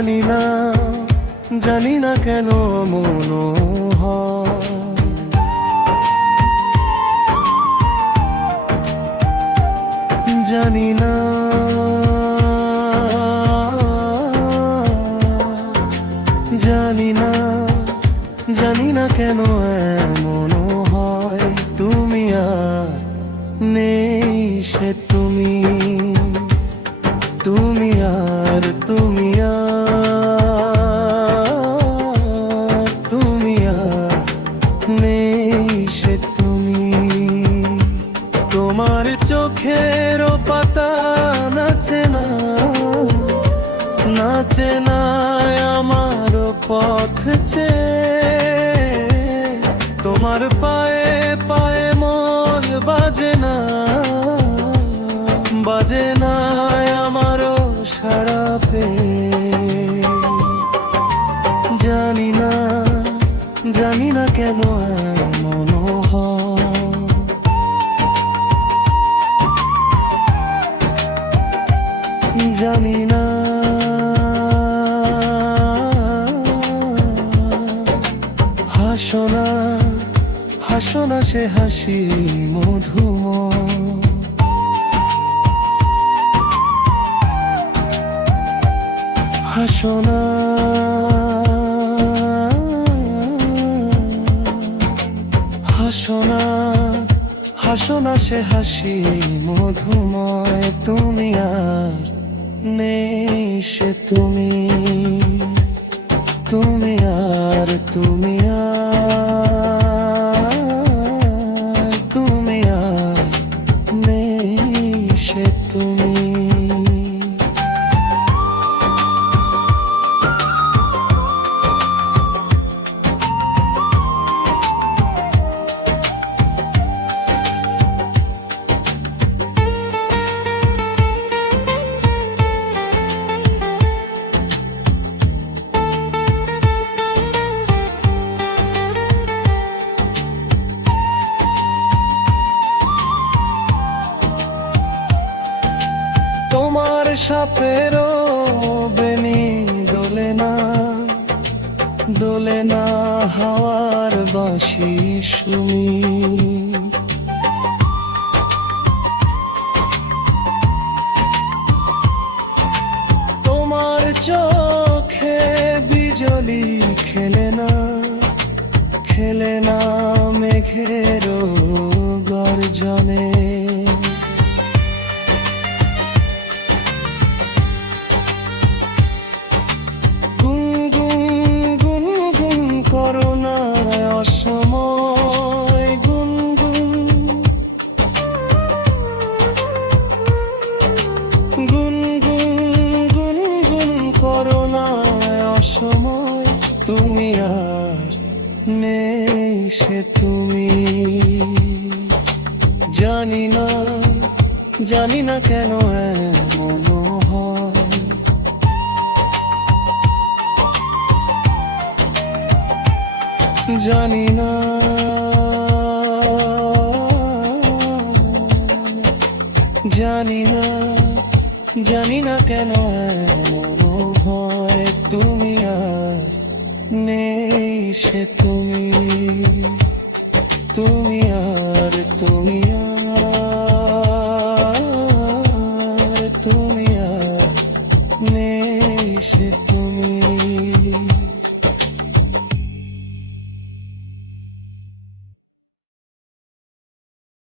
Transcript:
জানি না, জানি না কেন মন হয়। জানি না, জানি না, জানি না কেন এমন হয়। তুমি আর নেই সে তুমি, তুমি আর তুমি আর তুমি আর নেই সে তুমি। তোমার চোখের পাতা নাচে না, নাচে না আমার পথ চেয়ে। তোমার পায়ে পায়ে মন বাজে না, বাজে না আমারও সারা পেয়ে। জানি না, জানি না কেন এমন হয়। জানি না, হাসো না, হাসো না সে হাসি মধুময়। হাসো না, হাসো না, হাসো না সে হাসি মধুময়। তুমি আর নেই সে তুমি, তুমি আর তুমি আর তুমি আর নেই সে তুমি। তোমার সাপেরও বেনি দোলে না, দোলে না হাওয়ার বাঁশি শুনি। তোমার চোখে বিজলি খেলে না, খেলে না মেঘেরও গর্জনে। তুমি আর নেই সে তুমি। জানি না, জানি না কেন এমন হয়। জানি না, জানি না, জানি না কেন এমন হয়। তুমি আর নেই সে তুমি, তুমি আর তুমি আর